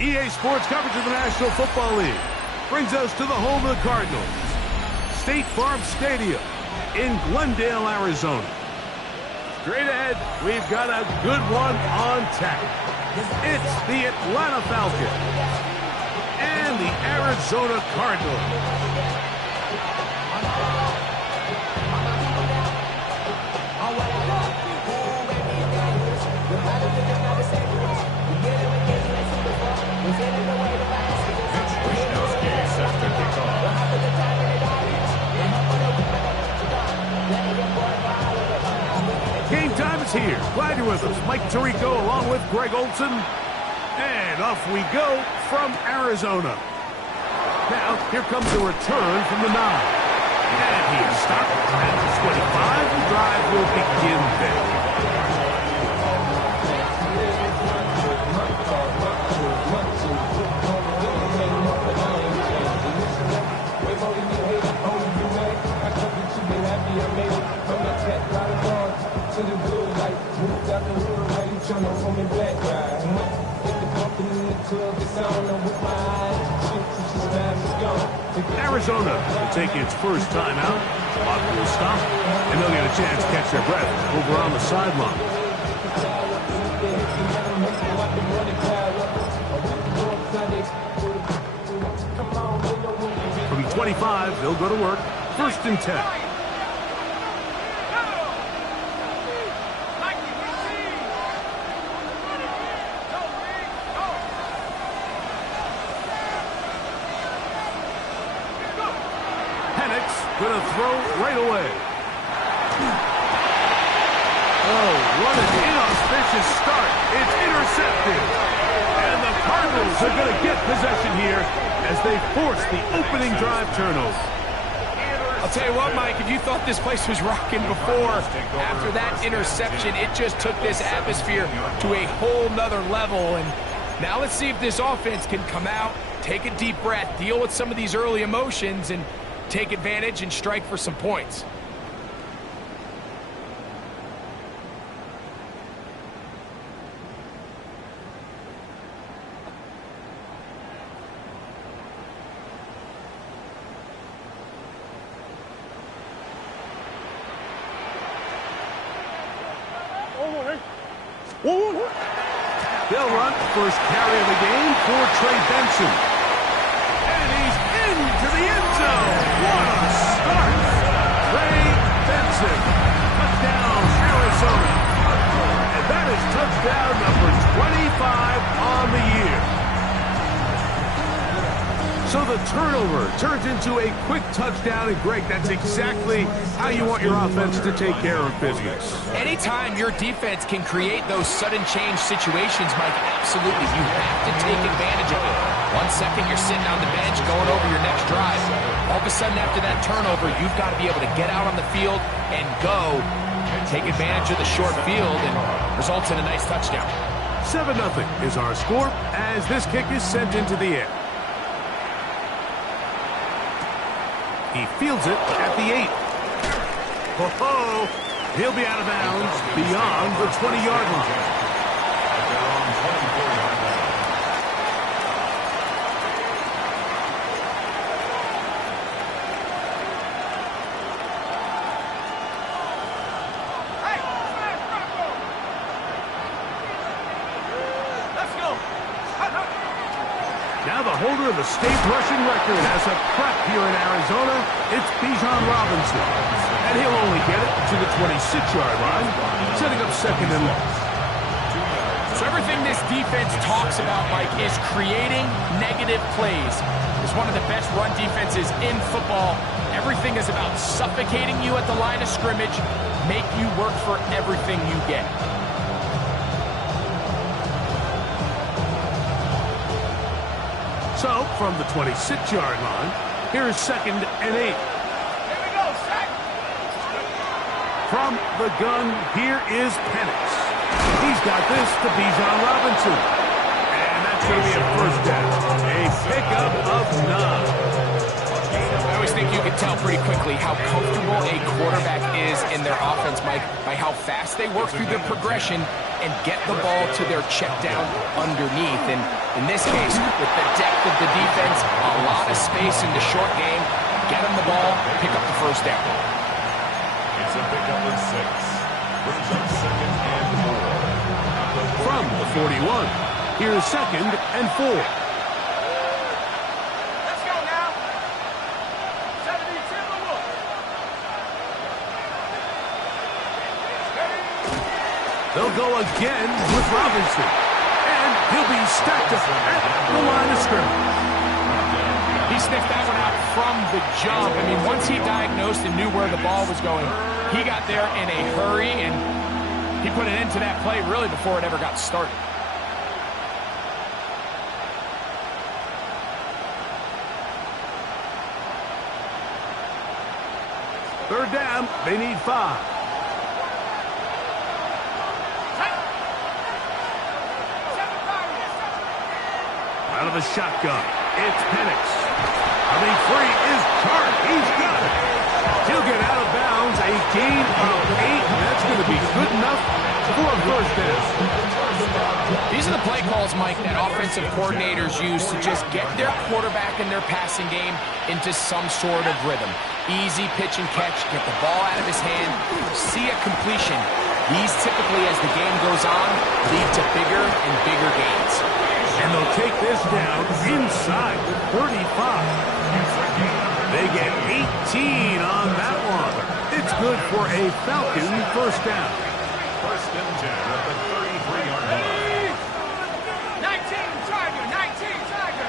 EA Sports coverage of the National Football League brings us to the home of the Cardinals, State Farm Stadium in Glendale, Arizona. Straight ahead, we've got a good one on tap. It's the Atlanta Falcons and the Arizona Cardinals. Game time is here. Glad you're with us. Mike Tirico along with Greg Olson. And off we go from Arizona. Now, here comes a return from the 9. And he's stopped at the 25. The drive will begin there. Arizona will take its first timeout. Clock will stop, and they'll get a chance to catch their breath over on the sideline. From 25, they'll go to work. First and 10. Going to throw right away. Oh, what an inauspicious start. It's intercepted. And the Cardinals are going to get possession here as they force the opening drive turnover. I'll tell you what, Mike, if you thought this place was rocking before, after that interception, it just took this atmosphere to a whole nother level. And now let's see if this offense can come out, take a deep breath, deal with some of these early emotions, and take advantage and strike for some points. They'll run first carry of the game for Trey Benson. And he's into the end zone. What a start. Trey Benson. Touchdown, Arizona. And that is touchdown number 25 on the year. So the turnover turns into a quick touchdown. And Greg, that's exactly how you want your offense to take care of business. Anytime your defense can create those sudden change situations, Mike, absolutely, you have to take advantage of it. 1 second, you're sitting on the bench going over your next drive. All of a sudden, after that turnover, you've got to be able to get out on the field and go, take advantage of the short field, and results in a nice touchdown. 7-0 is our score as this kick is sent into the air. He fields it at the 8. Ho-ho! He'll be out of bounds beyond the 20-yard line. Now the holder of the state rushing record has a prep here in Arizona. It's Bijan Robinson. And he'll only get it to the 26-yard line, setting up second and long. So everything this defense talks about, Mike, is creating negative plays. It's one of the best run defenses in football. Everything is about suffocating you at the line of scrimmage, make you work for everything you get. So, from the 26-yard line, here's second and 8. Here we go, sack. From the gun, here is Penix. He's got this to Bijan Robinson. And that's going to be a first down. A pickup of 9. I always think you can tell pretty quickly how comfortable a quarterback is in their offense, Mike, by how fast they work through their progression and get the ball to their check down underneath. And in this case, with the depth of the defense, a lot of space in the short game, get them the ball, pick up the first down. It's a pickup of 6. Brings up 2nd and 4. From the 41, here's 2nd and 4. Let's go now. 70 Timberwolves. They'll go again with Robinson. And he'll be stacked up at the line of scrimmage. He sniffed that one out from the jump. I mean, once he diagnosed and knew where the ball was going, he got there in a hurry, and he put an end to that play really before it ever got started. Third down, they need 5. Out of the shotgun, it's Penix. Coming free is Chark. He's got it. He'll get out of bounds. A gain of 8. That's going to be good enough for a first down. These are the play calls, Mike, that offensive coordinators use to just get their quarterback and their passing game into some sort of rhythm. Easy pitch and catch, get the ball out of his hand, see a completion. These typically, as the game goes on, lead to bigger and bigger gains. And they'll take this down inside the 35. They get 18 on that one. It's good for a Falcon first down. 1st and 10 at the 33-yard line. 19 Tiger, 19 Tiger.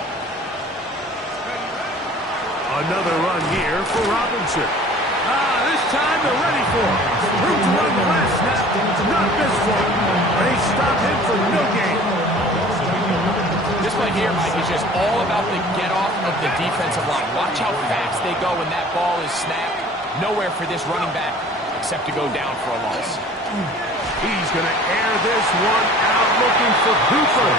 Another run here for Robinson. This time they're ready for it. Room to run the last snap. Not this one. They stop him for no gain. This play here, Mike, is just all about the get-off of the defensive line. Watch how fast they go when that ball is snapped. Nowhere for this running back except to go down for a loss. He's going to air this one out looking for Cooper.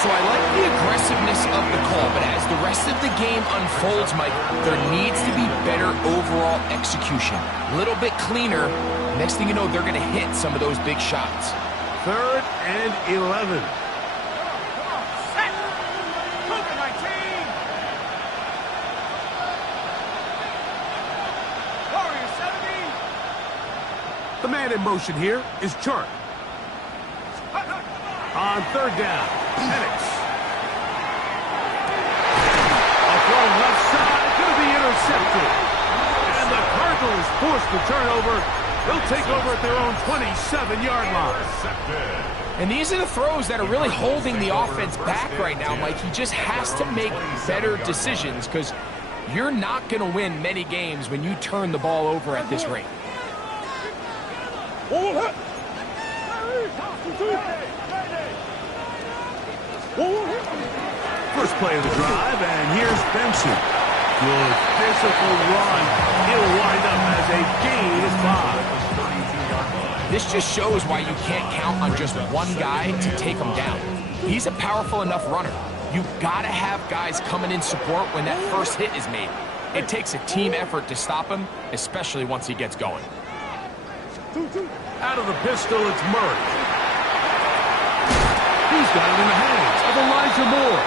So I like the aggressiveness of the call, but as the rest of the game unfolds, Mike, there needs to be better overall execution. A little bit cleaner. Next thing you know, they're going to hit some of those big shots. 3rd and 11. The man in motion here is Chark. On 3rd down, Penix. A throw left side, going to be intercepted. And the Cardinals force the turnover. They'll take over at their own 27-yard line. And these are the throws that are really holding the offense back right now, Mike. He just has to make better decisions because you're not going to win many games when you turn the ball over at this rate. First play of the drive, and here's Benson. Good physical run. He'll wind up as a gain of 5. This just shows why you can't count on just one guy to take him down. He's a powerful enough runner. You've got to have guys coming in support when that first hit is made. It takes a team effort to stop him, especially once he gets going. Out of the pistol, it's Murray. He's got it in the hands of Elijah Moore.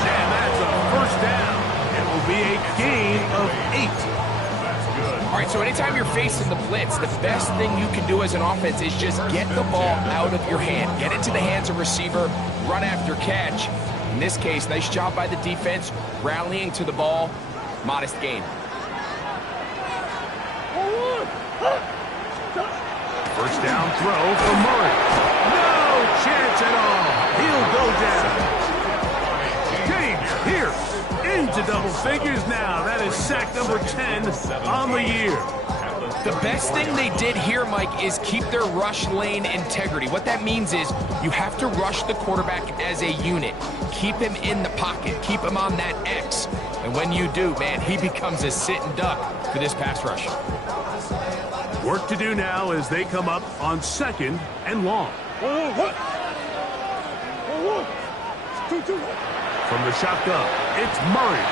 And that's a first down. It will be a gain of 8. That's good. All right, so anytime you're facing the blitz, the best thing you can do as an offense is just get the ball out of your hand. Get it to the hands of receiver, run after catch. In this case, nice job by the defense, rallying to the ball. Modest gain. First down throw for Murray. No chance at all. He'll go down. James Pierce into double figures now. That is sack number 10 on the year. The best thing they did here, Mike, is keep their rush lane integrity. What that means is you have to rush the quarterback as a unit. Keep him in the pocket. Keep him on that X. And when you do, man, he becomes a sit and duck for this pass rush. Work to do now as they come up on 2nd and long. From the shotgun, it's Murray.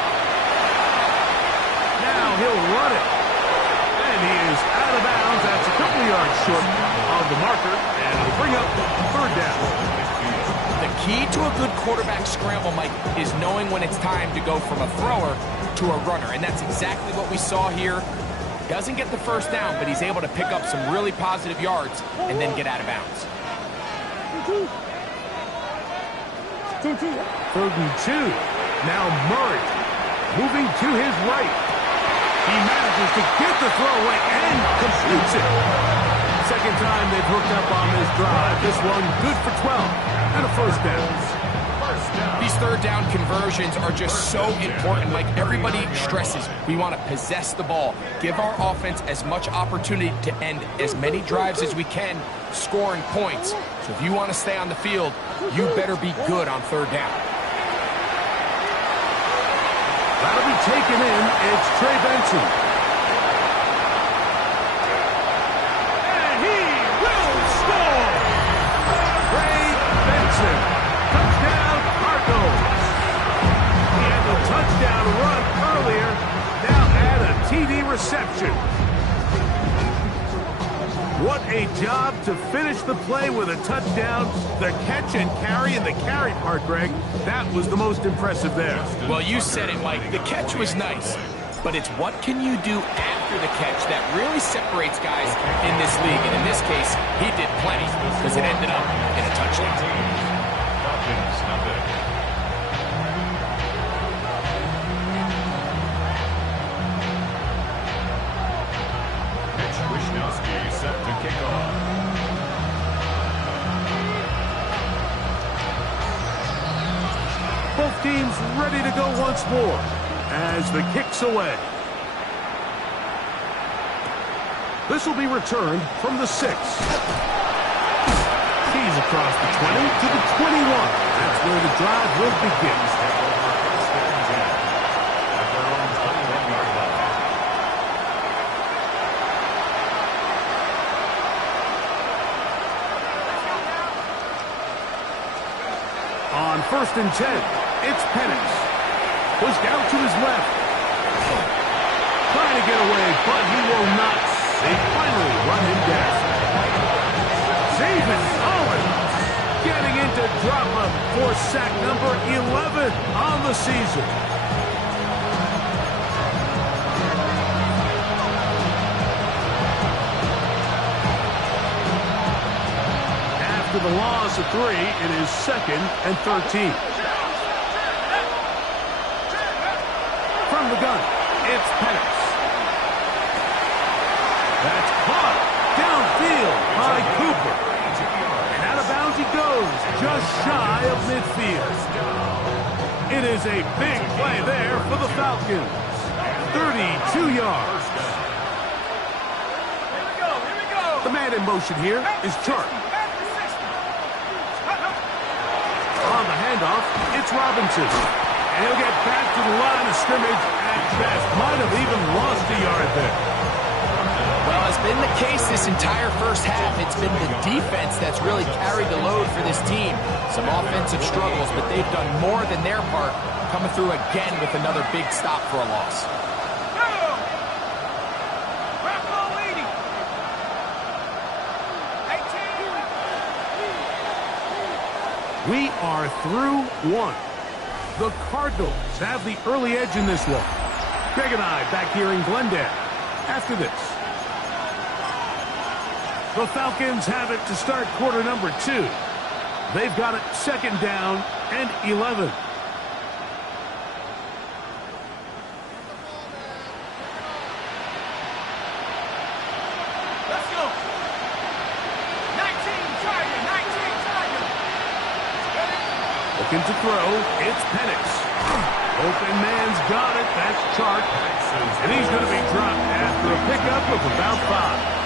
Now he'll run it. And he is out of bounds. That's a couple yards short of the marker. And it'll bring up third down. The key to a good quarterback scramble, Mike, is knowing when it's time to go from a thrower to a runner. And that's exactly what we saw here. Doesn't get the first down, but he's able to pick up some really positive yards and then get out of bounds. 3rd and 2. Now Murray moving to his right. He manages to get the throw away and completes it. Second time they've hooked up on this drive. This one good for 12 and a first down. These third down conversions are just so important. Like everybody stresses, we want to possess the ball, give our offense as much opportunity to end as many drives as we can, scoring points. So if you want to stay on the field, you better be good on third down. That'll be taken in. It's Trey Benson. And he will score! Trey Benson. Touchdown, Cardinals. He had the touchdown run earlier. Now add a TD reception. What a job to finish the play with a touchdown. The catch and carry, and the carry part, Greg, that was the most impressive there. Well, you said it, Mike. The catch was nice, but it's what can you do after the catch that really separates guys in this league. And in this case, he did plenty because it ended up in a touchdown. Set to kick off. Both teams ready to go once more as the kick's away. This will be returned from the 6. He's across the 20 to the 21. That's where the drive will begin. On 1st and 10, it's Penix. Pushed out to his left. Trying to get away, but he will not. They finally run him down. David Owens getting into drop him for sack number 11 on the season. After the loss of 3, it is 2nd and 13. From the gun, it's Penix. That's caught downfield by Cooper. And out of bounds he goes, just shy of midfield. It is a big play there for the Falcons. 32 yards. The man in motion here is Chark. On the handoff, it's Robinson. And he'll get back to the line of scrimmage at best. Might have even lost a yard there. Well, it's been the case this entire first half. It's been the defense that's really carried the load for this team. Some offensive struggles, but they've done more than their part, coming through again with another big stop for a loss. We are through 1. The Cardinals have the early edge in this one. Greg and I back here in Glendale after this. The Falcons have it to start quarter number 2. They've got it 2nd down and 11. Let's go. 19 Tiger, 19 Tiger. Looking to throw, it's Penix. Open man's got it, that's Chark. And he's going to be dropped after a pickup of about 5.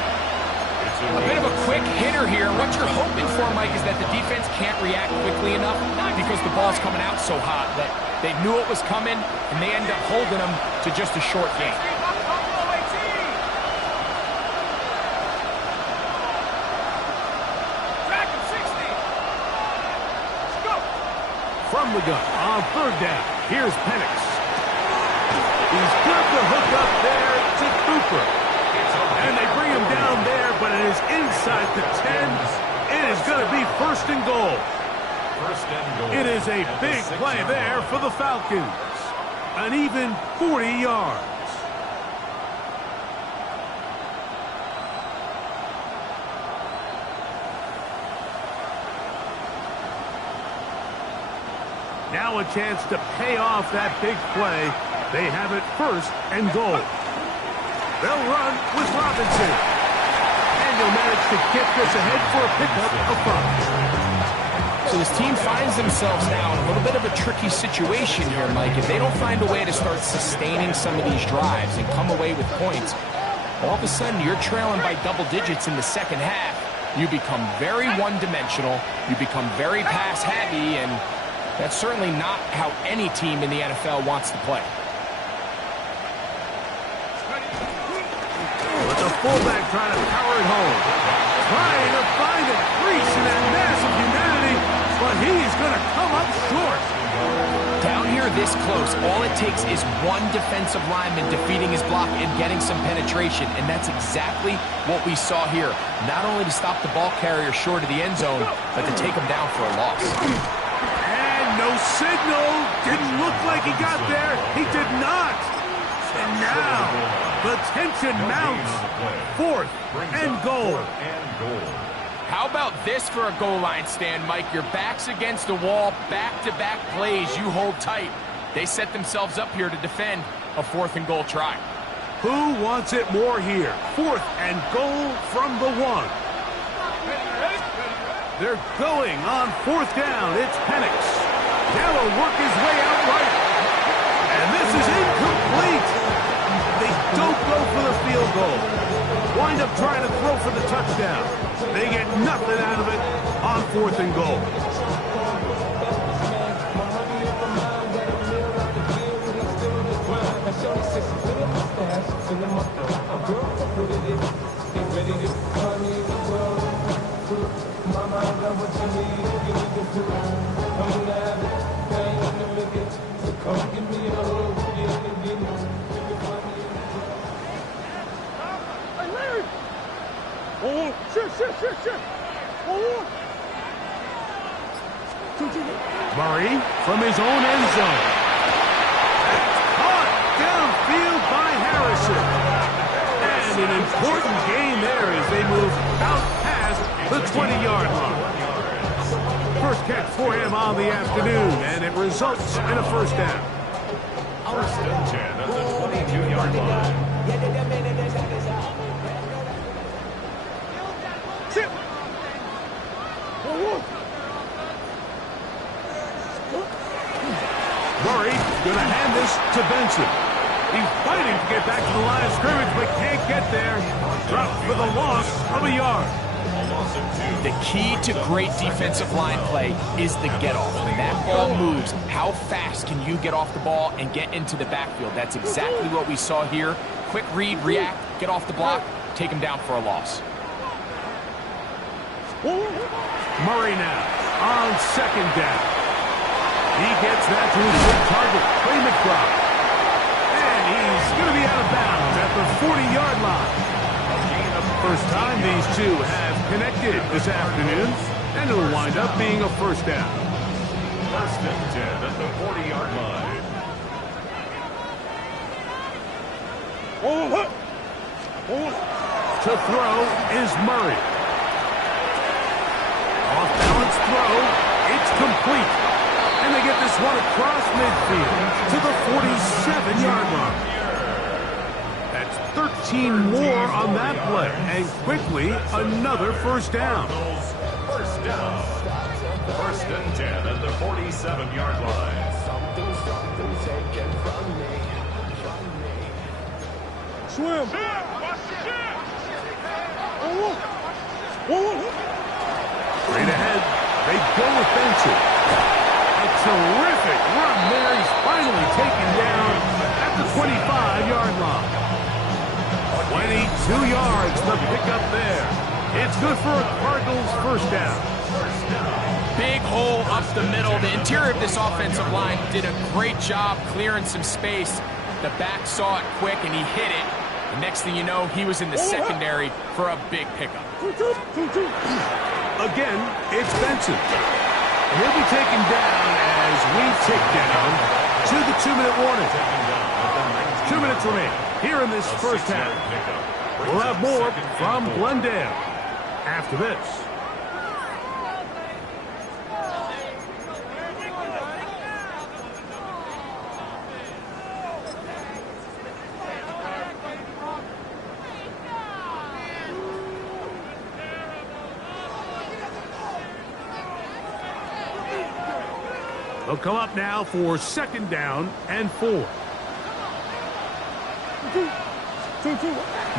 A bit of a quick hitter here. What you're hoping for, Mike, is that the defense can't react quickly enough because the ball's coming out so hot that they knew it was coming, and they end up holding them to just a short game. From the gun on 3rd down, here's Penix. He's got the hook up there to Cooper. And they bring him down there, but it is inside the 10. It is going to be first and goal. First and goal. It is a big play there for the Falcons. An even 40 yards. Now a chance to pay off that big play. They have it first and goal. They'll run with Robinson. And they'll manage to get this ahead for a pickup of 5. So this team finds themselves now in a little bit of a tricky situation here, Mike. If they don't find a way to start sustaining some of these drives and come away with points, all of a sudden you're trailing by double digits in the second half. You become very one-dimensional. You become very pass-heavy, and that's certainly not how any team in the NFL wants to play. With the fullback trying to power it home. Trying to find a crease in that massive humanity, but he's going to come up short. Down here this close, all it takes is one defensive lineman defeating his block and getting some penetration, and that's exactly what we saw here. Not only to stop the ball carrier short of the end zone, but to take him down for a loss. No signal. Didn't look like he got there. He did not. And now the tension mounts. Fourth and goal. How about this for a goal line stand, Mike? Your back's against the wall, back-to-back plays. You hold tight. They set themselves up here to defend a fourth and goal try. Who wants it more here? Fourth and goal from the 1. They're going on fourth down. It's Penix. Now will work his way out right. And this is incomplete. They don't go for the field goal. Wind up trying to throw for the touchdown. They get nothing out of it on fourth and goal. Murray from his own end zone. Caught downfield by Harrison. And an important gain there as they move out past the 20-yard line. First catch for him on the afternoon, and it results in a first down. First and 10 at the 22-yard line. Murray going to hand this to Benson. He's fighting to get back to the line of scrimmage, but can't get there. Dropped for the loss of a yard. The key to great defensive line play is the get-off. When that ball moves, how fast can you get off the ball and get into the backfield? That's exactly what we saw here. Quick read, react, get off the block, take him down for a loss. Murray now on second down. He gets that to his good target, Clay McBride. And he's going to be out of bounds at the 40-yard line. First time these two have connected this afternoon, and it'll wind up being a first down. First and 10 at the 40-yard line. To throw is Murray. Off-balance throw. It's complete. And they get this one across midfield to the 47-yard line. That's 13 more on that play. And quickly, another first down. First down. First and 10 at the 47-yard line. Swim. Straight ahead. They go with Benson. A terrific run there. He's finally taken down at the 25-yard line. 22 yards the pickup there. It's good for a Cardinals first down. Big hole up the middle. The interior of this offensive line did a great job clearing some space. The back saw it quick, and he hit it. The next thing you know, he was in the secondary for a big pickup. Again, it's Benson. And he'll be taken down as we tick down to the 2-minute warning. 2 minutes remain here in this first half. We'll have more from Glendale after this. They'll come up now for 2nd down and 4.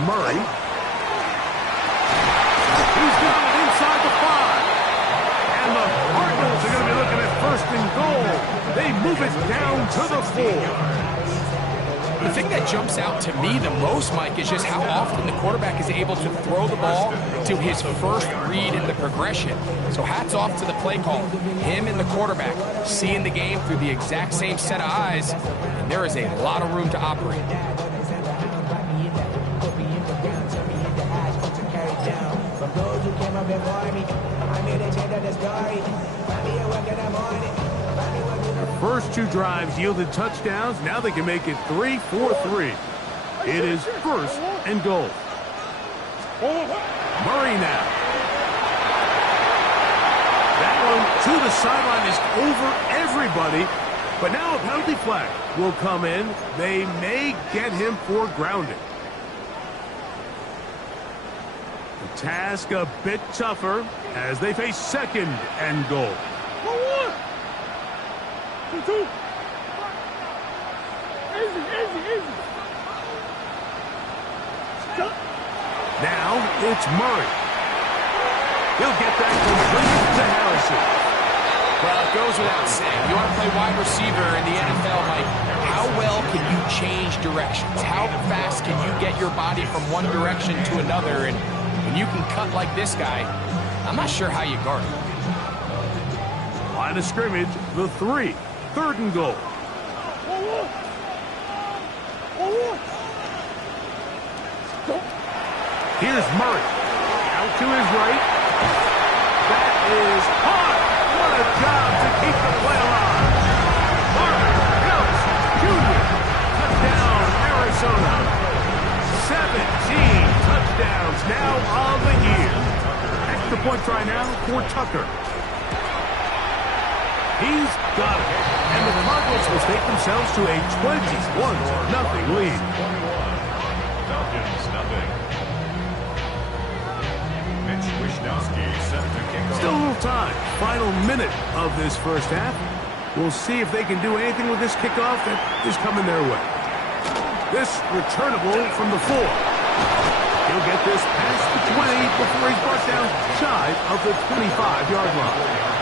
Murray. He's got it inside the 5. And the Cardinals are going to be looking at 1st and goal. They move it down to the 4. The thing that jumps out to me the most, Mike, is just how often the quarterback is able to throw the ball to his first read in the progression. So hats off to the play call. Him and the quarterback seeing the game through the exact same set of eyes, and there is a lot of room to operate. The first 2 drives yielded touchdowns. Now they can make it 3-4-3. It is 1st and goal. Murray now. That one to the sideline is over everybody. But now a penalty flag will come in. They may get him for grounding. The task a bit tougher as they face 2nd and goal. Now it's Murray. He'll get that complete to Harrison. Well, it goes without saying. You want to play wide receiver in the NFL, Mike, how well can you change directions? How fast can you get your body from one direction to another? And when you can cut like this guy, I'm not sure how you guard him. Line of scrimmage, the 3. 3rd and goal. Here's Murray. Out to his right. That is hard. What a job to keep the play alive. Marvin Phillips Jr. Touchdown, Arizona. 17 touchdowns now on the year. Extra point try now for Tucker. He's got it. And the Cardinals will take themselves to a 21-0 lead. Falcons, nothing. Mitch Wishnowski set to kick off. Still a little time. Final minute of this first half. We'll see if they can do anything with this kickoff that is coming their way. This returnable from the 4. He'll get this past the 20 before he's brought down shy of the 25-yard line.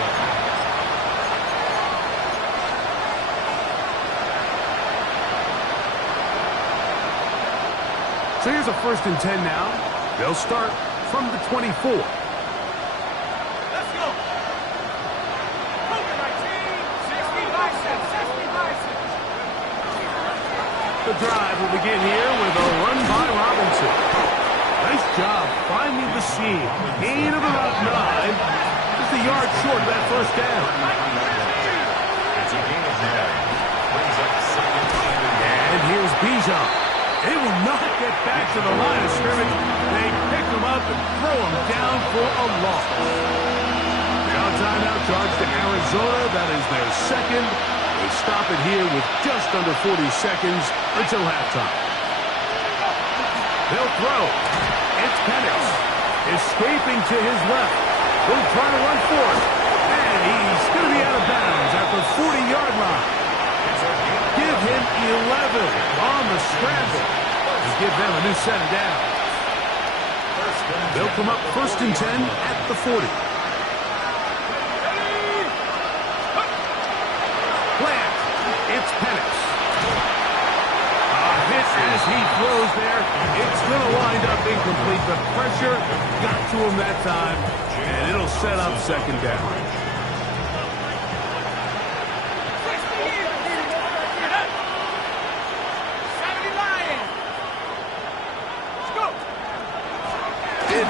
So here's a 1st and 10 now. They'll start from the 24. Let's go. Cover my team. 60 biceps. 60 biceps. The drive will begin here with a run by Robinson. Nice job finding the seam. Gain of about 9. Just a yard short of that 1st down. It's a gain of 9. Brings up 2nd And here's Bijan. They will not get back to the line of scrimmage. They pick him up and throw him down for a loss. Now timeout charge to Arizona. That is their 2nd. They stop it here with just under 40 seconds until halftime. They'll throw. It's Penix. Escaping to his left. He'll try to run for it. And he's going to be out of bounds at the 40-yard line. Give him 11 on the scramble to give them a new set of downs. They'll come up 1st and 10 at the 40. Plant. It's Penix. A hit as he throws there. It's going to wind up incomplete. The pressure got to him that time, and it'll set up 2nd down.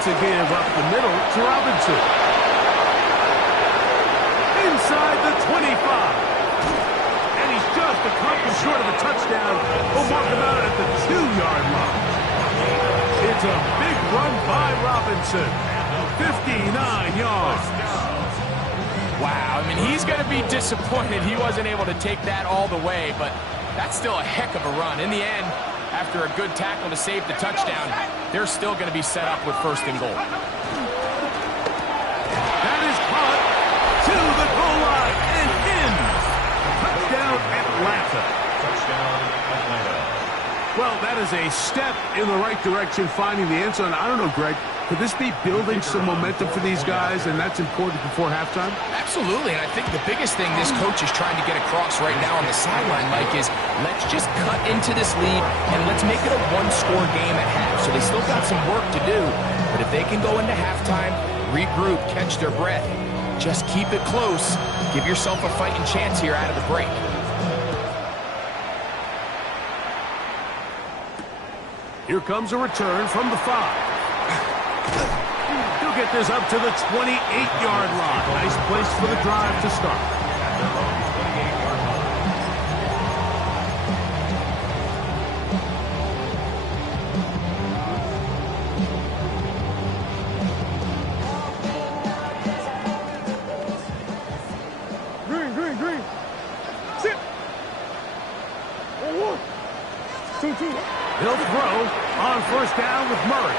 It's a give up the middle to Robinson. Inside the 25. And he's just a couple short of a touchdown. We'll mark him out at the 2-yard line. It's a big run by Robinson. 59 yards. Wow, I mean, he's going to be disappointed he wasn't able to take that all the way, but that's still a heck of a run. In the end, after a good tackle to save the touchdown, they're still going to be set up with 1st and goal. That is caught to the goal line and in. Touchdown, Atlanta. Touchdown, Atlanta. Well, that is a step in the right direction, finding the end zone. I don't know, Greg. Could this be building some momentum for these guys, and that's important before halftime? Absolutely, and I think the biggest thing this coach is trying to get across right now on the sideline, Mike, is let's just cut into this lead, and let's make it a one-score game at half. So they still got some work to do, but if they can go into halftime, regroup, catch their breath, just keep it close, give yourself a fighting chance here out of the break. Here comes a return from the 5. He'll get this up to the 28-yard line. Nice place for the drive to start. At their own 28-yard line. Green. Sit. 1, 2. He'll throw on 1st down with Murray.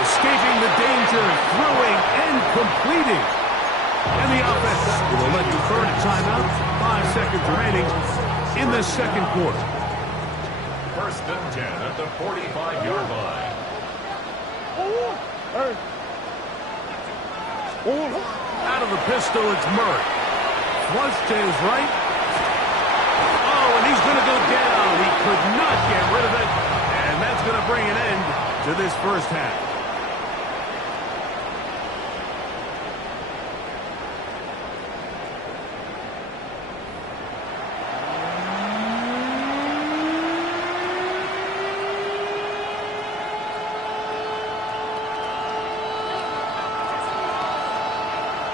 Escaping the danger, throwing and completing. And the offense will elect the 3rd timeout. 5 seconds remaining in the 2nd quarter. 1st and 10 at the 45-yard line. Out of the pistol, it's Murray. Flush to his right. Oh, and he's going to go down. He could not get rid of it. And that's going to bring an end to this 1st half.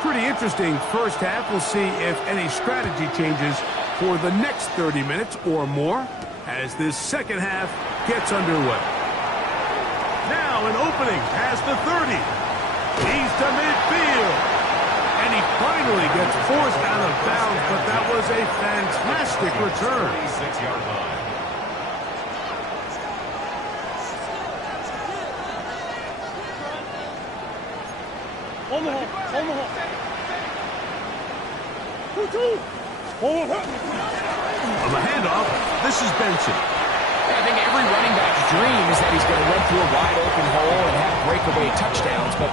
Pretty interesting 1st half. We'll see if any strategy changes for the next 30 minutes or more as this 2nd half gets underway. Now an opening past the 30. He's to midfield. And he finally gets forced out of bounds, but that was a fantastic return. 36-yard line. On the handoff, this is Benson. I think every running back's dream is that he's going to run through a wide open hole and have breakaway touchdowns, but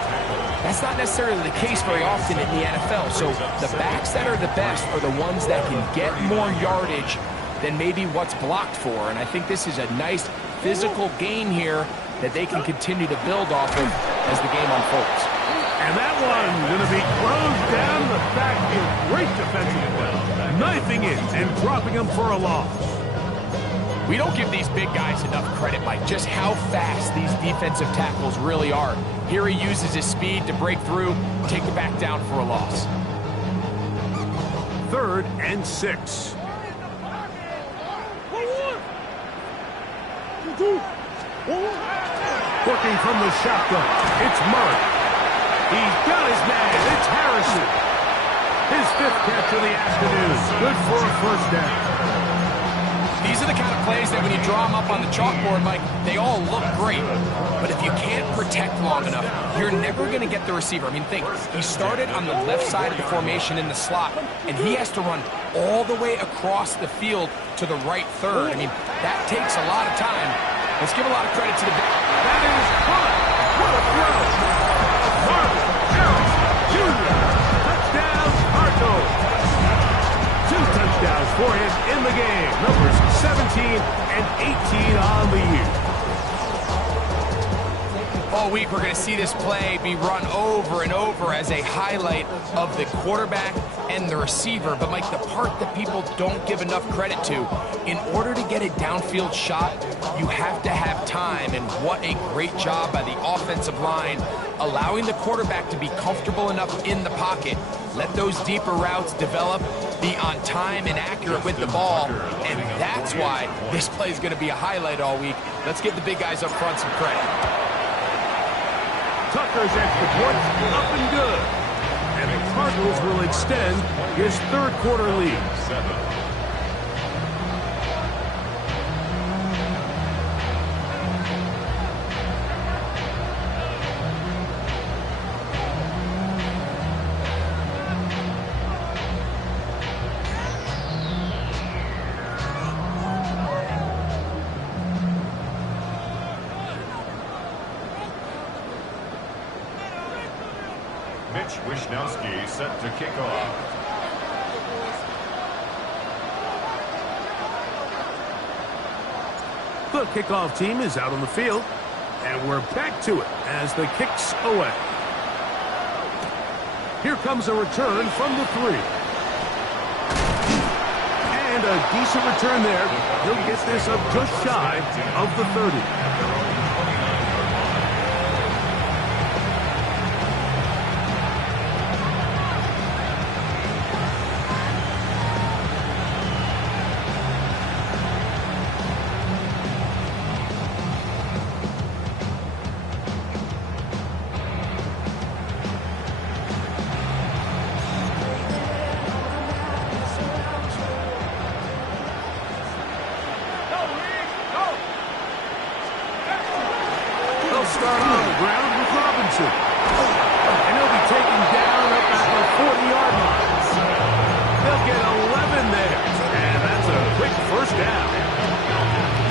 that's not necessarily the case very often in the NFL. So the backs that are the best are the ones that can get more yardage than maybe what's blocked for. And I think this is a nice physical gain here that they can continue to build off of as the game unfolds. And that one going to be closed down the back in great defensive play. Knifing it and dropping him for a loss. We don't give these big guys enough credit, Mike, just how fast these defensive tackles really are. Here he uses his speed to break through, take the back down for a loss. 3rd and 6. Working from the shotgun, it's Murray. He's got his man. It's Harrison. His 5th catch of the afternoon. Good for a 1st down. These are the kind of plays that when you draw them up on the chalkboard, Mike, they all look great. But if you can't protect long enough, you're never going to get the receiver. I mean, think, he started on the left side of the formation in the slot, and he has to run all the way across the field to the right 3rd. I mean, that takes a lot of time. Let's give a lot of credit to the back. That is caught. What a throw. Marvin Harris Jr. Touchdown, Cardinals. 2 touchdowns for him in the game. Numbers 17 and 18 on the year. Oh, week, we're going to see this play be run over and over as a highlight of the quarterback and the receiver. But, Mike, the part that people don't give enough credit to, in order to get a downfield shot, you have to have time. And what a great job by the offensive line, allowing the quarterback to be comfortable enough in the pocket, let those deeper routes develop, be on time and accurate with the ball, and that's why this play is going to be a highlight all week. Let's give the big guys up front some credit. Tucker's extra point up and good. And the Cardinals will extend his third quarter lead. 7. Wishnowski set to kick off. The kickoff team is out on the field, and we're back to it as the kick's away. Here comes a return from the 3. And a decent return there. He'll get this up just shy of the 30. Start on the ground with Robinson. And he'll be taken down up at the 40-yard line. They'll get 11 there. And that's a quick first down.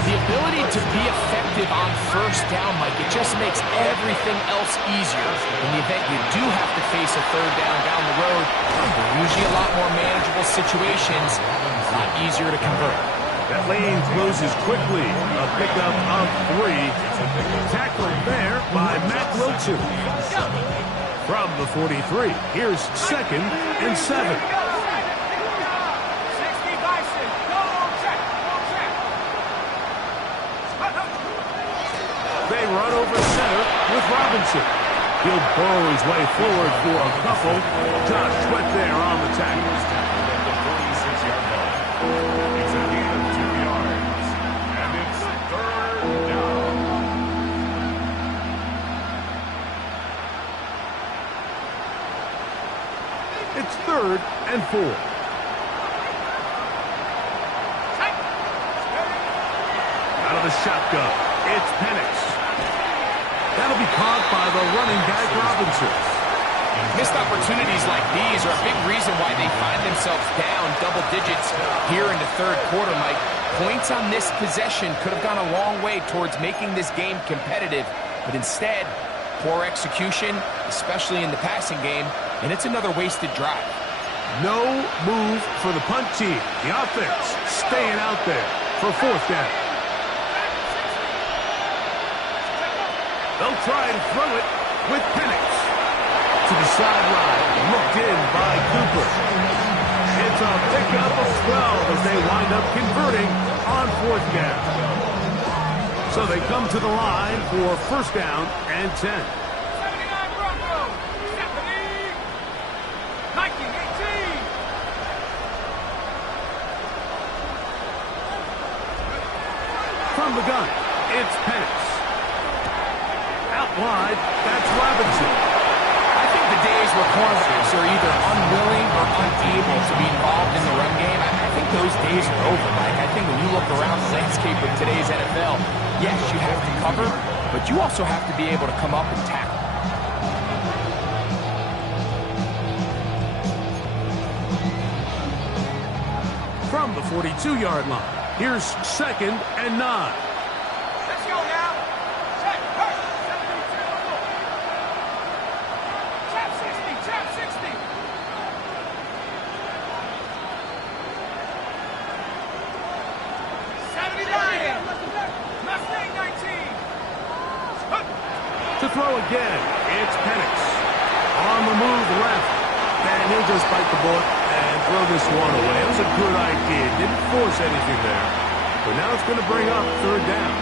The ability to be effective on first down, Mike, it just makes everything else easier. In the event you do have to face a third down the road, they're usually a lot more manageable situations, a lot easier to convert. That lane closes quickly. A pickup of 3. Tackled there by Matt Wilson. From the 43, here's 2nd and 7. 60 Bison. Go check. They run over center with Robinson. He'll burrow his way forward for a couple. Josh Sweat there on the tackle. The 46-yard line. It's a gain of 2 yards. And it's third down. It's 3rd and 4. Out of the shotgun, it's Penix. That'll be caught by the running back Robinson. Missed opportunities like these are a big reason why they find themselves down double digits here in the third quarter, Mike. Points on this possession could have gone a long way towards making this game competitive, but instead, poor execution, especially in the passing game, and it's another wasted drive. No move for the punt team. The offense staying out there for 4th down. They'll try and throw it with Penix. To the sideline, looked in by Cooper. It's a pickup of 12 as they wind up converting on 4th down. So they come to the line for 1st down and 10. 79 Broncos. Stephanie. 1918. From the gun, it's Penix. Out wide, that's Robinson. I think the days where cornerbacks are either unwilling or unable to be involved in the run game, I think those days are over, Mike. I think when you look around the landscape of today's NFL, yes, you have to cover, but you also have to be able to come up and tackle. From the 42-yard line, here's 2nd and 9. Let's go now. Check. Hurt. 72. Trap 60. Trap 60. Mustang 19. To throw again. It's Penix. On the move left. And he'll just bite the bullet and throw this one away. It was a good idea. Didn't force anything there. But now it's going to bring up third down.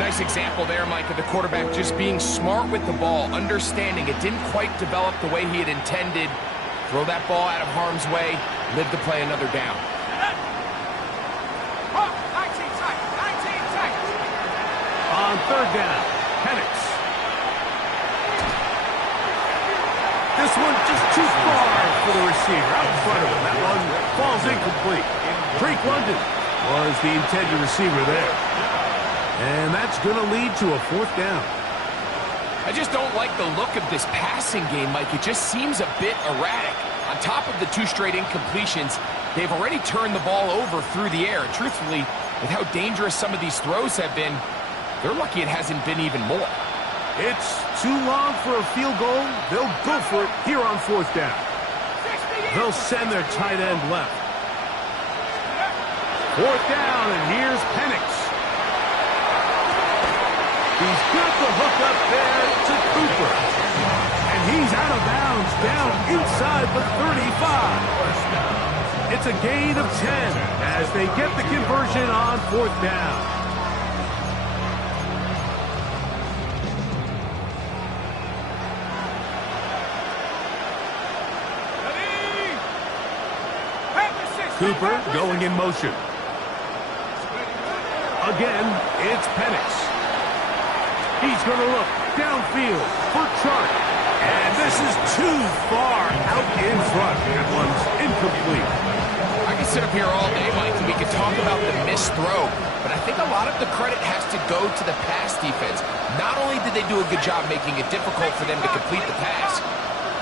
Nice example there, Mike, of the quarterback just being smart with the ball, understanding it didn't quite develop the way he had intended. Throw that ball out of harm's way, live to play another down. 19 seconds. On third down, Penix. This one just too far for the receiver out in front of him. That one falls incomplete. Drake London was the intended receiver there. And that's going to lead to a fourth down. I just don't like the look of this passing game, Mike. It just seems a bit erratic. On top of the 2 straight incompletions, they've already turned the ball over through the air. And truthfully, with how dangerous some of these throws have been, they're lucky it hasn't been even more. It's too long for a field goal. They'll go for it here on fourth down. They'll send their tight end left. Fourth down, and here's Penix. He's got the hook up there to Cooper. And he's out of bounds, down inside the 35. It's a gain of 10 as they get the conversion on fourth down. Cooper going in motion. Again, it's Penix. He's going to look downfield for Chark. And this is too far out in front. That one's incomplete. I could sit up here all day, Mike, and we could talk about the missed throw. But I think a lot of the credit has to go to the pass defense. Not only did they do a good job making it difficult for them to complete the pass,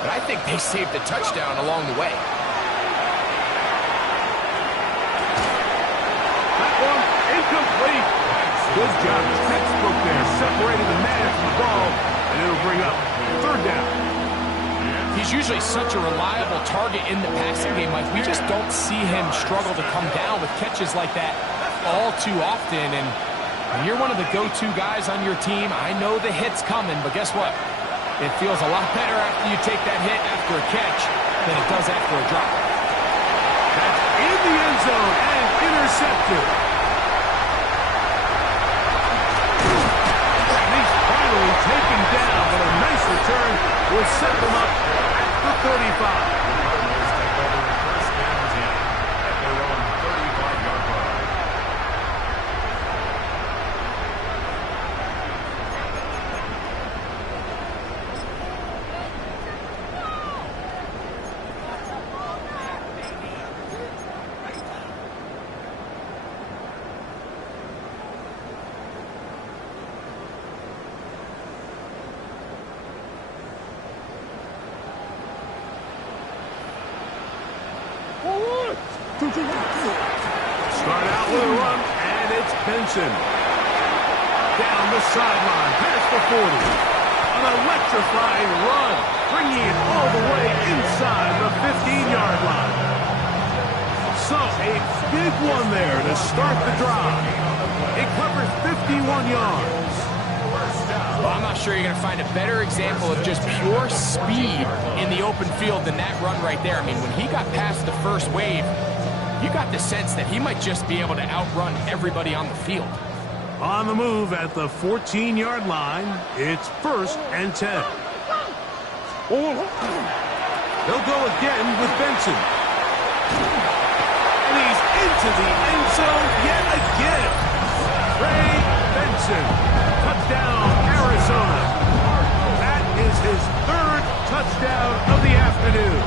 but I think they saved the touchdown along the way. That one incomplete. Good job. Textbook there, separating the man from the ball, and it'll bring up third down. He's usually such a reliable target in the passing game, Mike. We just don't see him struggle to come down with catches like that all too often. And when you're one of the go-to guys on your team, I know the hit's coming, but guess what? It feels a lot better after you take that hit after a catch than it does after a drop. That's in the end zone and intercepted. Taken down, but a nice return will set them up at the 35. Start out with a run, and it's Benson. Down the sideline, past the 40. An electrifying run, bringing it all the way inside the 15-yard line. So, a big one there to start the drive. It covers 51 yards. Well, I'm not sure you're going to find a better example of just pure speed in the open field than that run right there. I mean, when he got past the first wave, you got the sense that he might just be able to outrun everybody on the field. On the move at the 14-yard line, it's 1st and 10. They'll go again with Benson. And he's into the end zone yet again. Ray Benson, touchdown, Arizona. That is his 3rd touchdown of the afternoon.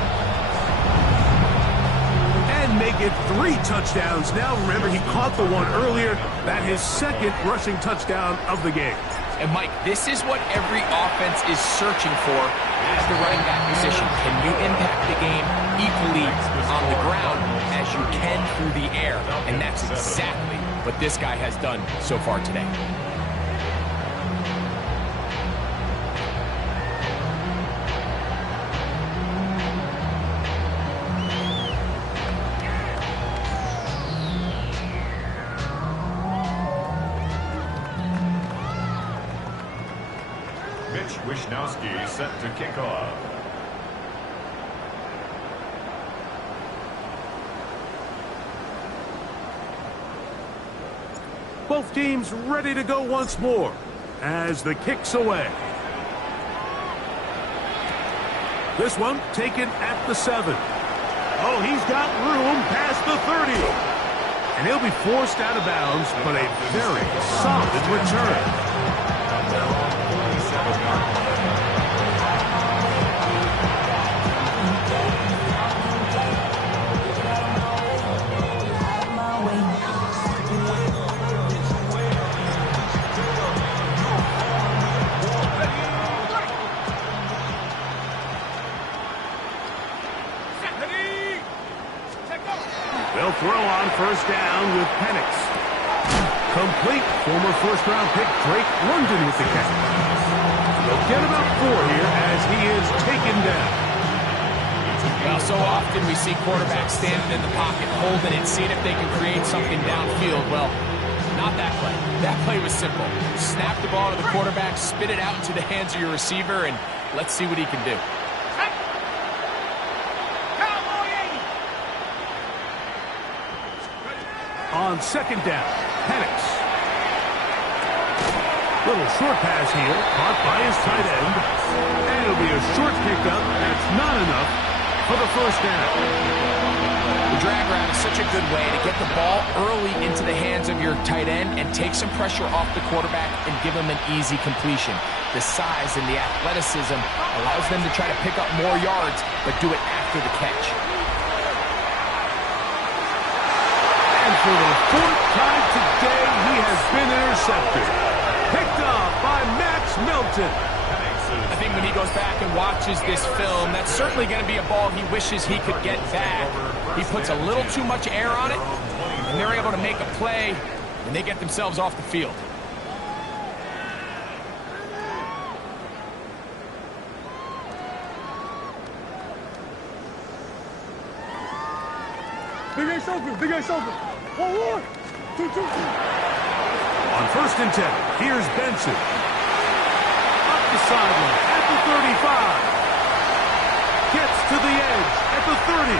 And make it 3 touchdowns now. Remember, he caught the one earlier. That his 2nd rushing touchdown of the game. And, Mike, this is what every offense is searching for as the running back position. Can you impact the game equally on the ground as you can through the air? And that's exactly what this guy has done so far today. Wisnowski set to kick off. Both teams ready to go once more as the kick's away. This one taken at the 7. Oh, he's got room past the 30. And he'll be forced out of bounds, but a very solid return. They'll throw on first down with Penix. Complete. Former first-round pick Drake London with the catch. They'll get about 4 here as he is taken down. Well, so often we see quarterbacks standing in the pocket, holding it, seeing if they can create something downfield. Well, not that play. That play was simple. Snap the ball to the quarterback, spit it out into the hands of your receiver, and let's see what he can do. On second down, Penix. Little short pass here, caught by his tight end. And it'll be a short pickup. That's not enough for the first down. The drag route is such a good way to get the ball early into the hands of your tight end and take some pressure off the quarterback and give him an easy completion. The size and the athleticism allows them to try to pick up more yards, but do it after the catch. And for the 4th time today, he has been intercepted. Picked off by Max Melton. I think when he goes back and watches this film, that's certainly going to be a ball he wishes he could get back. He puts a little too much air on it, and they're able to make a play, and they get themselves off the field. Big Ace open, Big Ace open. 1-1, 2-2. On first and 10, here's Benson. Up the sideline at the 35. Gets to the edge at the 30.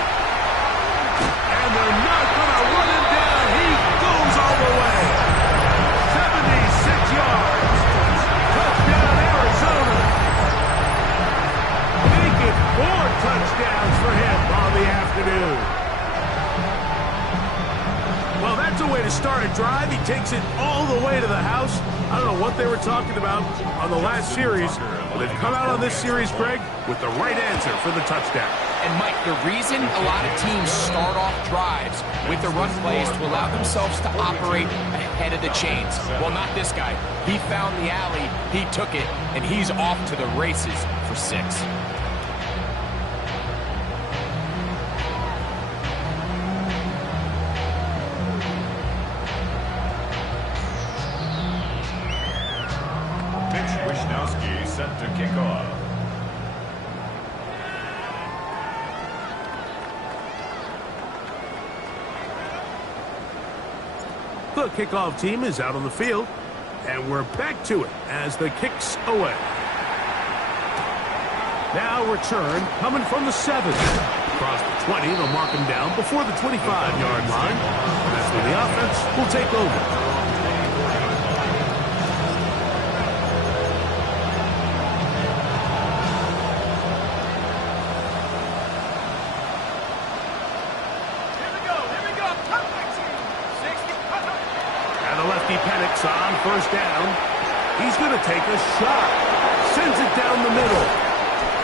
And they're not going to run him down. He goes all the way. 76 yards. Touchdown, Arizona. Make it 4 touchdowns for him on the afternoon. Well, that's a way to start a drive. He takes it all the way to the house. I don't know what they were talking about on the last series, but they've come out on this series, Greg, with the right answer for the touchdown. And, Mike, the reason a lot of teams start off drives with the run plays to allow themselves to operate ahead of the chains. Well, not this guy. He found the alley, he took it, and he's off to the races for 6. Wisnowski set to kick off. The kickoff team is out on the field, and we're back to it as the kick's away. Now return coming from the 7. Across the 20, they'll mark him down before the 25-yard line. That's when the offense will take over. Penix on first down. He's going to take a shot. Sends it down the middle.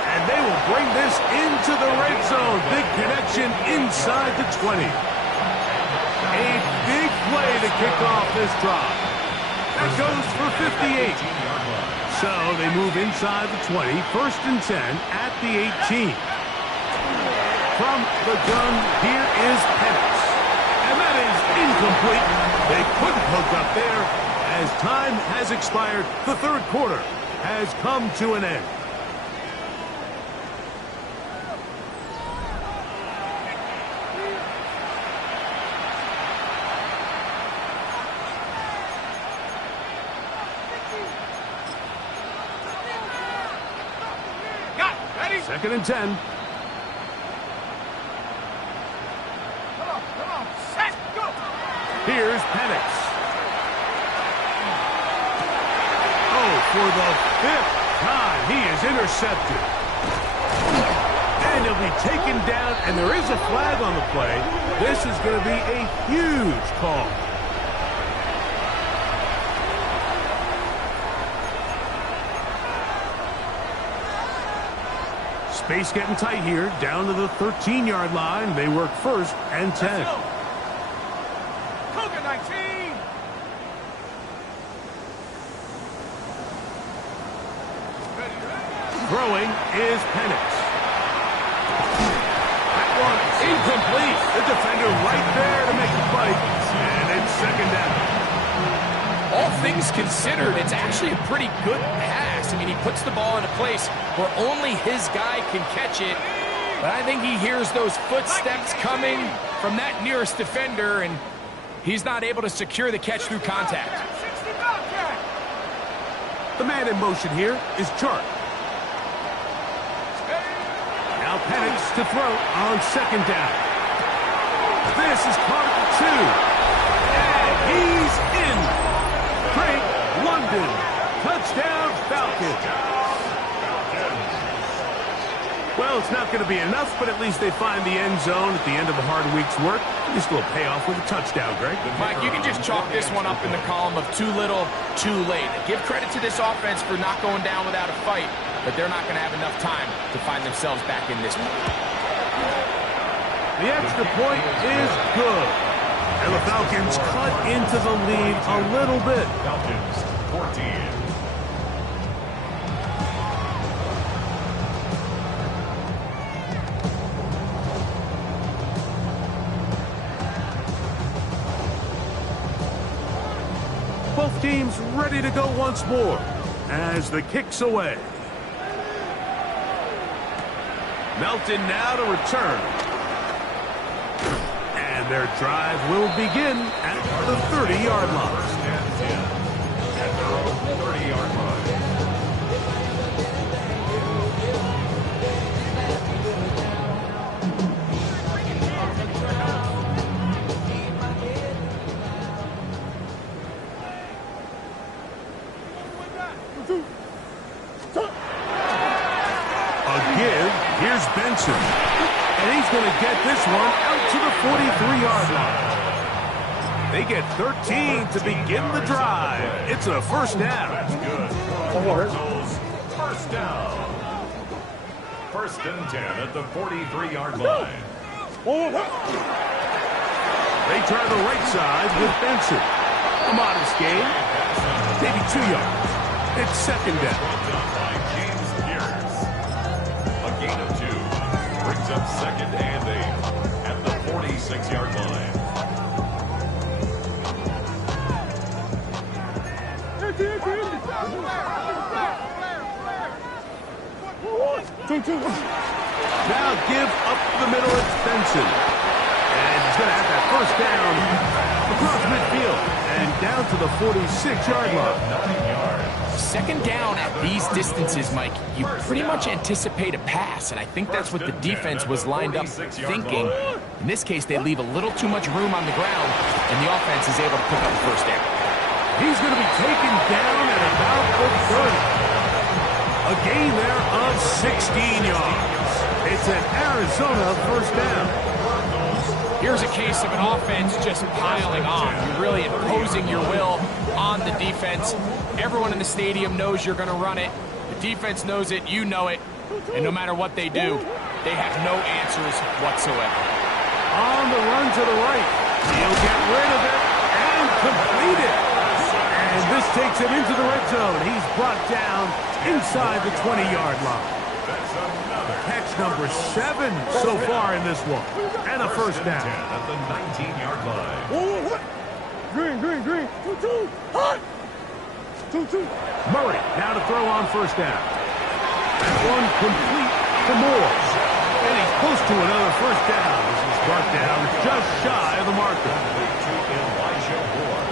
And they will bring this into the red zone. Big connection inside the 20. A big play to kick off this drive. That goes for 58. So they move inside the 20. First and 10 at the 18. From the gun, here is Penix. And that is incomplete. They couldn't hook up there as time has expired. The third quarter has come to an end. 2nd and 10. Come on, set, go. Here's Penix. Oh, for the 5th time, he is intercepted. And he'll be taken down, and there is a flag on the play. This is going to be a huge call. Space getting tight here, down to the 13-yard line. They work 1st and 10. Cougar 19. Throwing is Penix. That one incomplete. The defender right there to make the fight. And it's 2nd down. All things considered, it's actually a pretty good pass. I mean, he puts the ball in a place where only his guy can catch it. But I think he hears those footsteps coming from that nearest defender, and he's not able to secure the catch through contact. 60 Bobcat. The man in motion here is Chark. Now Penix to throw on 2nd down. This is caught at the 2. And he's in. Great London. Touchdown Falcons. Well, it's not going to be enough, but at least they find the end zone at the end of a hard week's work. At least a little payoff with a touchdown, Greg. Mike, you can just chalk this one up in the column of too little, too late. Give credit to this offense for not going down without a fight, but they're not going to have enough time to find themselves back in this one. The extra point is good. And the Falcons cut into the lead a little bit. Falcons 14. Both teams ready to go once more as the kick's away. Melton now to return. And their drive will begin at the 30-yard line. First and 10 at their own 30-yard line. A give. Here's Benson. And he's going to get this one out to the 43-yard line. They get 13 to begin the drive. It's a 1st down. That's good. Cardinals, 1st down. 1st and 10 at the 43-yard line. They try the right side with Benson. A modest gain. Maybe 2 yards. It's 2nd down. By James Pierce. A gain of 2. Brings up 2nd and 8 at the 46-yard line. Now give up the middle. It's Benson. And he's going to have that 1st down across midfield and down to the 46-yard line. 9 yards. 2nd down at these distances, Mike, you pretty much anticipate a pass, and I think that's what the defense was lined up thinking. In this case, they leave a little too much room on the ground, and the offense is able to pick up the 1st down. He's going to be taken down at about the 30. A gain there of 16 yards. It's an Arizona 1st down. Here's a case of an offense just piling on. You're really imposing your will on the defense. Everyone in the stadium knows you're going to run it. The defense knows it, you know it. And no matter what they do, they have no answers whatsoever. On the run to the right. He'll get rid of it and complete it. And this takes him into the red zone. He's brought down inside the 20-yard line. That's another Catch number 7 so far in this one. And a 1st down. 10 at the 19-yard line. Green. 2-2. Murray now to throw on 1st down. That one complete to Moore. And he's close to another 1st down. This is brought down just shy of the marker. To Elijah Moore.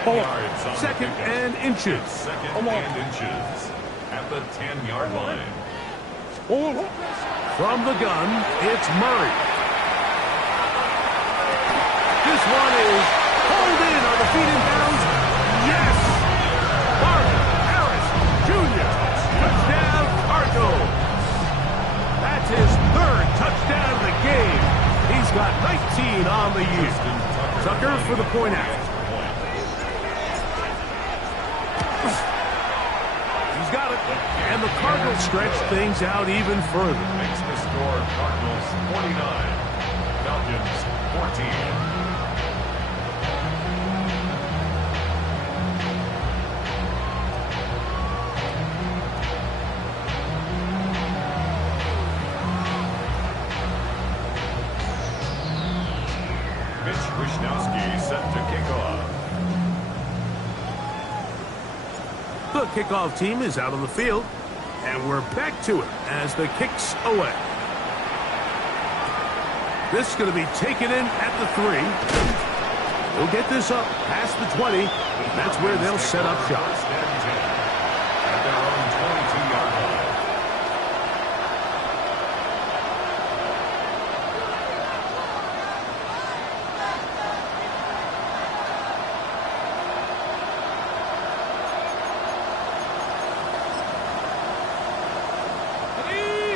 10 yards on the 2nd pickup. and inches. 2nd and inches at the 10-yard line. From the gun, it's Murray. This one is pulled in on the feet and bounds. Yes! Marvin Harris Jr. Touchdown, Cardinals. That's his third touchdown of the game. He's got 19 on the year. Tucker for the point out. He's got it. And the Cardinals stretch things out even further. Makes the score Cardinals 49, Falcons 14. Set to kick off. The kickoff team is out on the field, and we're back to it as the kick's away. This is going to be taken in at the 3. They'll get this up past the 20. That's where they'll set up shop. At their own 22-yard line.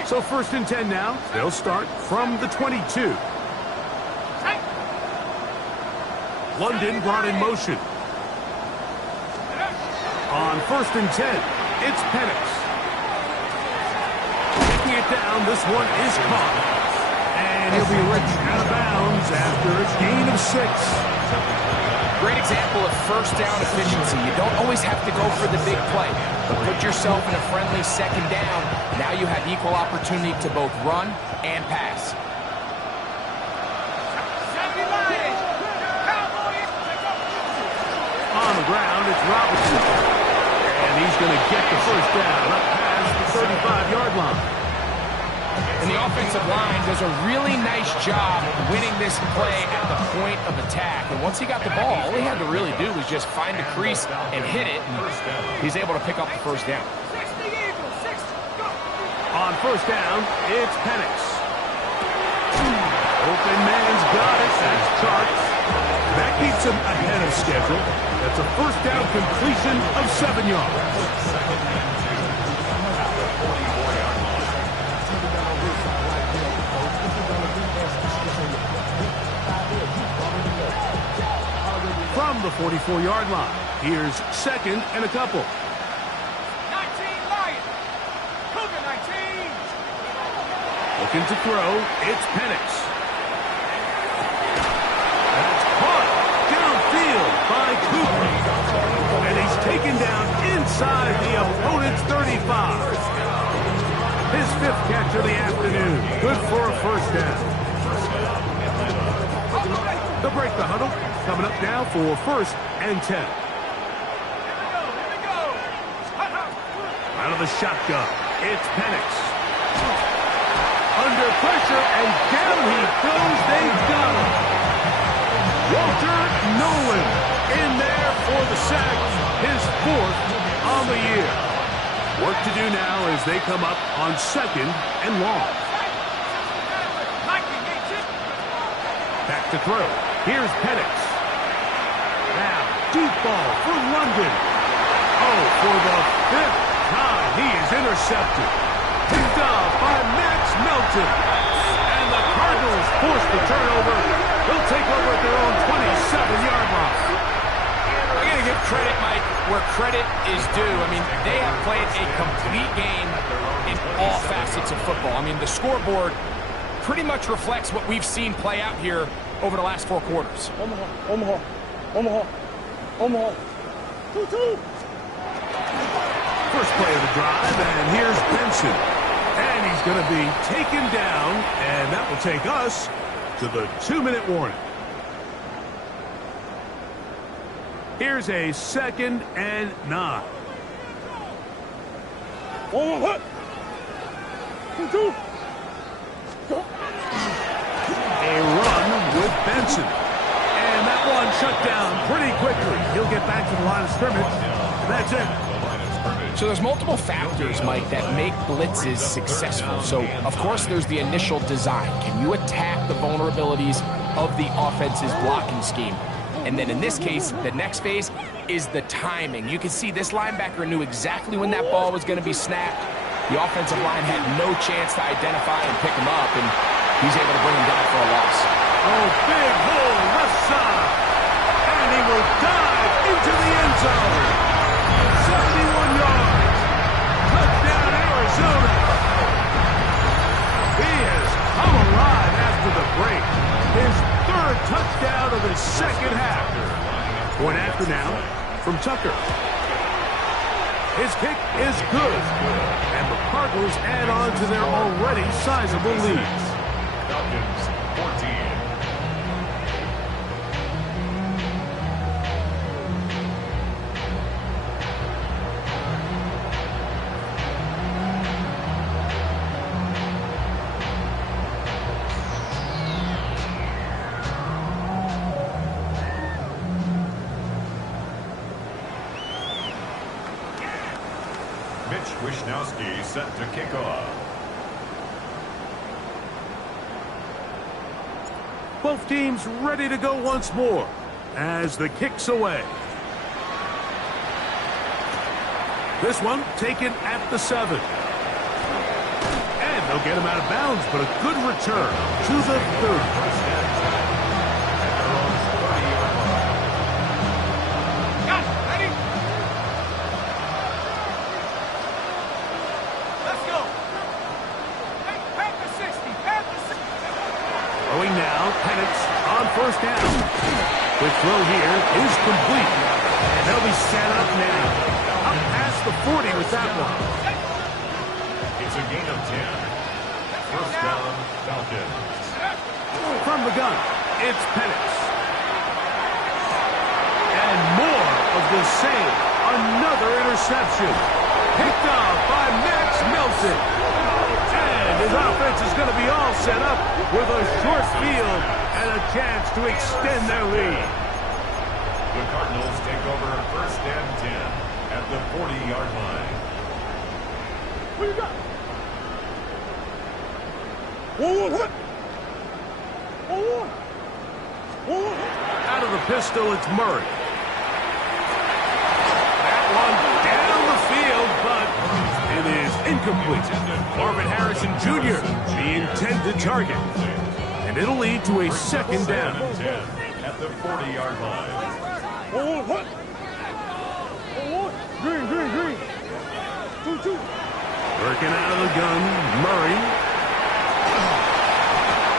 So 1st and 10 now. They'll start from the 22. London brought in motion. On 1st and 10, it's Penix. Taking it down, this one is caught. And he'll be rich out of bounds after a gain of 6. Great example of first down efficiency. You don't always have to go for the big play, but put yourself in a friendly 2nd down. Now you have equal opportunity to both run and pass. On the ground, it's Robinson. And he's going to get the first down up past the 35-yard line. And the offensive line does a really nice job winning this play at the point of attack. And once he got the ball, all he had to really do was just find a crease and hit it. And he's able to pick up the first down. On 1st down, it's Penix. Open man's got it. That's Charts. That keeps him ahead of schedule. That's a first down completion of 7 yards. From the 44-yard line, here's 2nd and a couple. 19 Lions. Cougar 19. Looking to throw, it's Penix. That's caught downfield by Cooper. And he's taken down inside the opponent's 35. His 5th catch of the afternoon. Good for a first down. They'll break the huddle. Coming up now for 1st and 10. Out of the shotgun, it's Penix. Under pressure, and down he goes. They've got him. Walter Nolan in there for the sack. His 4th on the year. Work to do now as they come up on 2nd and long. Back to throw. Here's Penix. Now, deep ball for London. Oh, for the 5th time, he is intercepted. Picked off by Max Melton. And the Cardinals force the turnover. They'll take over at their own 27-yard line. I'm going to give credit, Mike, where credit is due. I mean, they have played a complete game in all facets of football. I mean, the scoreboard pretty much reflects what we've seen play out here over the last 4 quarters. Omaha. 2-2. First play of the drive, and here's Benson. And he's going to be taken down, and that will take us to the 2-minute warning. Here's a 2nd and 9. A run with Benson. And that one shut down pretty quickly. He'll get back to the line of scrimmage. That's it. The line of scrimmage. So there's multiple factors, Mike, that make blitzes successful. So, of course, there's the initial design. Can you attack the vulnerabilities of the offense's blocking scheme? And then in this case, the next phase is the timing. You can see this linebacker knew exactly when that ball was going to be snapped. The offensive line had no chance to identify and pick him up, and he's able to bring him down for a loss. Oh, big hole, left side. And he will dive into the end zone. 71 yards. Touchdown, Arizona. He has come alive after the break. His third touchdown of the second half. Point after now from Tucker. His kick is good. And the Cardinals add on to their already sizable lead. Falcons 14. Wishnowski set to kick off. Both teams ready to go once more as the kick's away. This one taken at the 7. And they'll get him out of bounds, but a good return to the 30. First down. Quick throw here is complete. And they'll be set up now. Up past the 40 with that one. It's a gain of 10. First down, Falcons. From the gun, it's Penix. And more of the same. Another interception. Picked off by Max Melton. And his offense is going to be all set up with a short field and a chance to extend their lead. The Cardinals take over first and 10 at the 40-yard line. What you got? What? Out of the pistol, it's Murray. That one down the field, but it is incomplete. Marvin Harrison Jr., the intended target. And it'll lead to a second down. At the 40-yard line. Green. 2-2. Working out of the gun, Murray.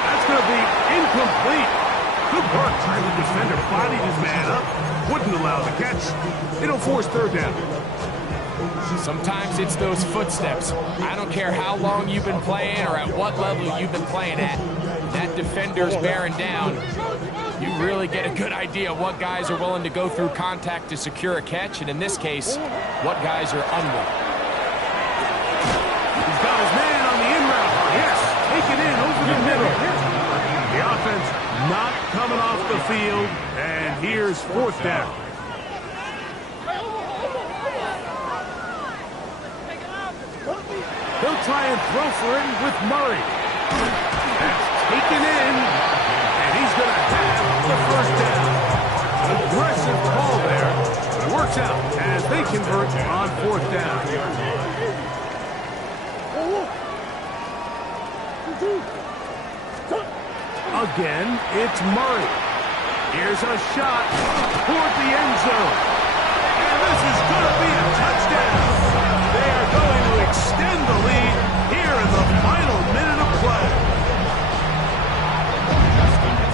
That's going to be incomplete. Good work trying the defender bodied his man up. Wouldn't allow the catch. It'll force third down. Sometimes it's those footsteps. I don't care how long you've been playing or at what level you've been playing at. That defender's bearing down. You really get a good idea what guys are willing to go through contact to secure a catch, and in this case, what guys are unwilling. He's got his man on the in route. Yes, taken in over the middle. The offense not coming off the field, and here's fourth down. He'll try and throw for it with Murray. That's taken in, and he's going to have the first down. Aggressive call there, but it works out as they convert on fourth down. Again, it's Murray. Here's a shot toward the end zone. And this is going to be a touchdown. They are going to extend the lead here in the final minute of play.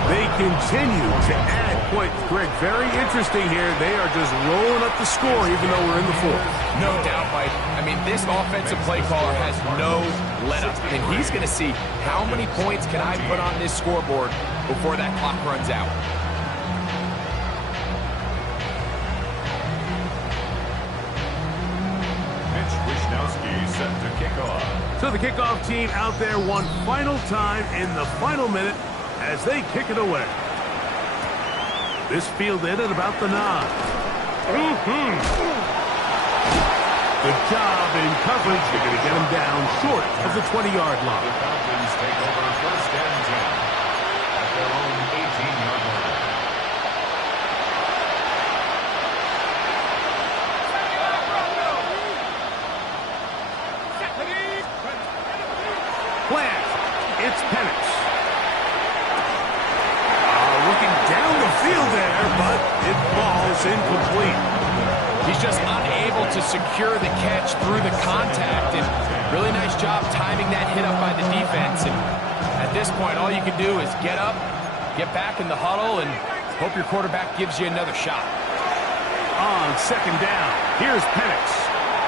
They continue to add points. Greg, very interesting here. They are just rolling up the score even though we're in the fourth. No doubt, Mike. I mean, this offensive play caller has no let-up, and he's going to see how many points can I put on this scoreboard before that clock runs out. Set to kick off. So the kickoff team out there one final time in the final minute as they kick it away. This fielded at about the 9. The Good job in coverage. You're going to get him down short of the 20-yard The line. Falcons take over first and 10 at their own 18-yard line. Plant. It's Penix. Looking down the field there, but it falls incomplete. He's just unable to secure the catch through the contact, and really nice job timing that hit up by the defense. And at this point, all you can do is get up, get back in the huddle, and hope your quarterback gives you another shot. On second down, here's Penix.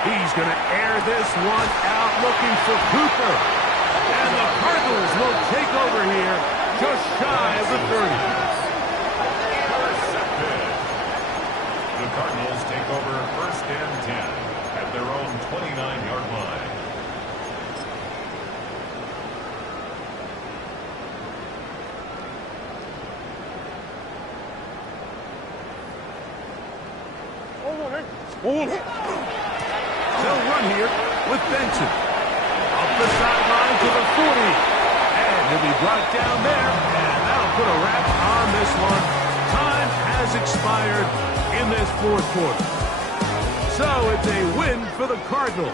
He's going to air this one out looking for Cooper. And the Cardinals will take over here just shy of the 30. The Cardinals take over first and 10 at their own 29-yard line. They'll run here with Benson. Up the sideline to the 40. And he'll be brought down there. And that'll put a wrap on this one. Time has expired in this fourth quarter. So it's a win for the Cardinals.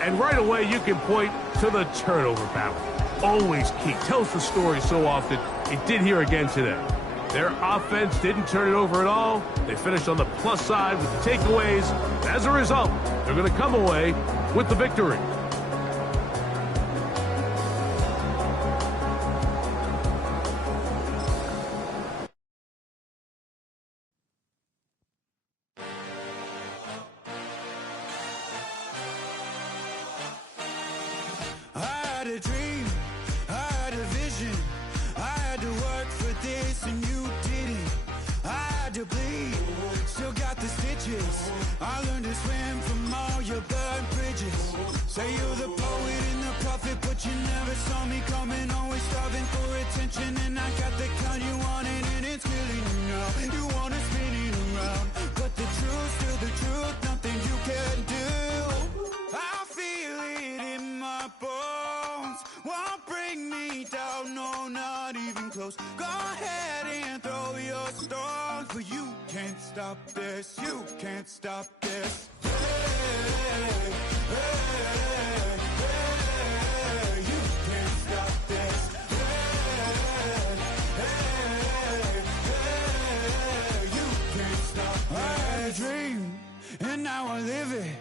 And right away you can point to the turnover battle. Always key. Tells the story so often. It did here again today. Their offense didn't turn it over at all. They finished on the plus side with the takeaways. As a result, they're going to come away with the victory. I had a dream, I had a vision, I had to work for this and you didn't. I had to bleed, still got the stitches. I learned to swim from all your burned bridges. Say you're the poet and the prophet, but you never saw me coming. Always starving for attention, and I got the kind you wanted, and it's killing you now. You wanna spin it around, but the truth's still the truth. Nothing you can do. I feel it in my bones. Won't bring me down, no, not even close. Go ahead and throw your stones, but you can't stop this. You can't stop this. Hey, hey, hey, you can't stop this. Hey, hey, you can't stop this. I had a dream, and now I live it.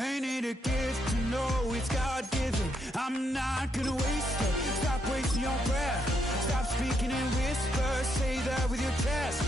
Ain't it a gift to know it's God-given? I'm not gonna waste it. Stop wasting your breath. Stop speaking in whispers. Say that with your chest.